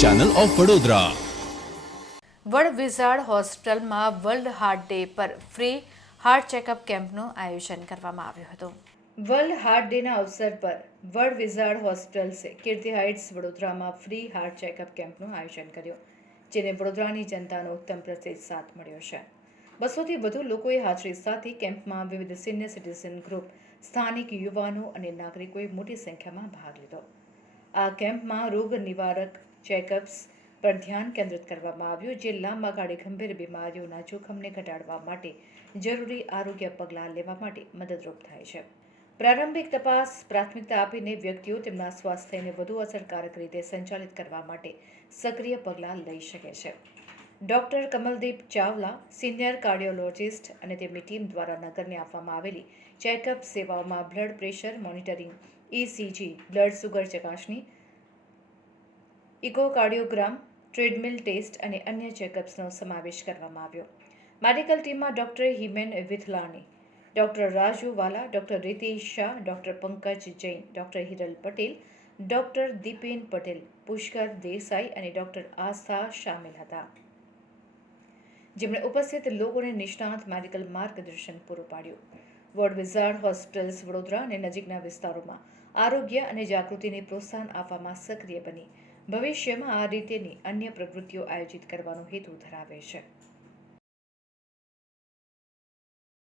Channel of Vadodara. વડ wizard હોસ્પિટલમાં world heart day પર ફ્રી હાર્ટ ચેકઅપ કેમ્પનું આયોજન કરવામાં આવ્યું હતું. વર્લ્ડ હાર્ટ ડેના અવસર પર વડ વિઝાર્ડ હોસ્પિટલ્સે કીર્તિ હાઇટ્સ વડોદરામાં ફ્રી હાર્ટ ચેકઅપ કેમ્પનું આયોજન કર્યું, જેને વડોદરાની જનતાનો ઉત્તમ પ્રતિસાદ મળ્યો છે. 200થી વધુ લોકોએ હાજરી સાથે કેમ્પમાં વિવિધ સિનિયર સિટીઝન ગ્રુપ, સ્થાનિક યુવાનો અને નાગરિકોએ મોટી સંખ્યામાં ભાગ લીધો. આ કેમ્પમાં રોગ નિવારક ચેકઅપ્સ પર ધ્યાન કેન્દ્રિત કરવામાં આવ્યું, જે લાંબા ગાળે ગંભીર બીમારીઓના જોખમને ઘટાડવા માટે જરૂરી આરોગ્ય પગલાં લેવા માટે મદદરૂપ થાય છે. પ્રારંભિક તપાસ પ્રાથમિકતા આપીને વ્યક્તિઓ તેમના સ્વાસ્થ્યને વધુ અસરકારક રીતે સંચાલિત કરવા માટે સક્રિય પગલાં લઈ શકે છે. ડૉક્ટર કમલદીપ ચાવલા, સિનિયર કાર્ડિયોલોજિસ્ટ અને તેમની ટીમ દ્વારા નગરને આપવામાં આવેલી ચેકઅપ સેવાઓમાં blood pressure monitoring, ECG, blood sugar ચકાસણી, ઇકોકાર્ડિયોગ્રામ, ટ્રેડમિલ ટેસ્ટ અને અન્ય ચેકઅપ્સનો સમાવેશ કરવામાં આવ્યો. મેડિકલ ટીમમાં ડૉક્ટર હિમેન વિથલાણી, ડૉક્ટર રાજુ વાલા, doctor Ritesh Shah, doctor Pankaj Jain, doctor Hiral Patel, doctor Dipen Patel, Pushkar Desai અને ડૉક્ટર આસ્થા સામેલ હતા, જેમણે ઉપસ્થિત લોકોને નિષ્ણાત મેડિકલ માર્ગદર્શન પૂરું પાડ્યું. વર્લ્ડ વિઝાર્ડ હોસ્પિટલ્સ વડોદરા અને નજીકના વિસ્તારોમાં આરોગ્ય અને જાગૃતિને પ્રોત્સાહન આપવામાં સક્રિય બની ભવિષ્યમાં આ રીતેની અન્ય પ્રવૃત્તિઓ આયોજિત કરવાનો હેતુ ધરાવે છે.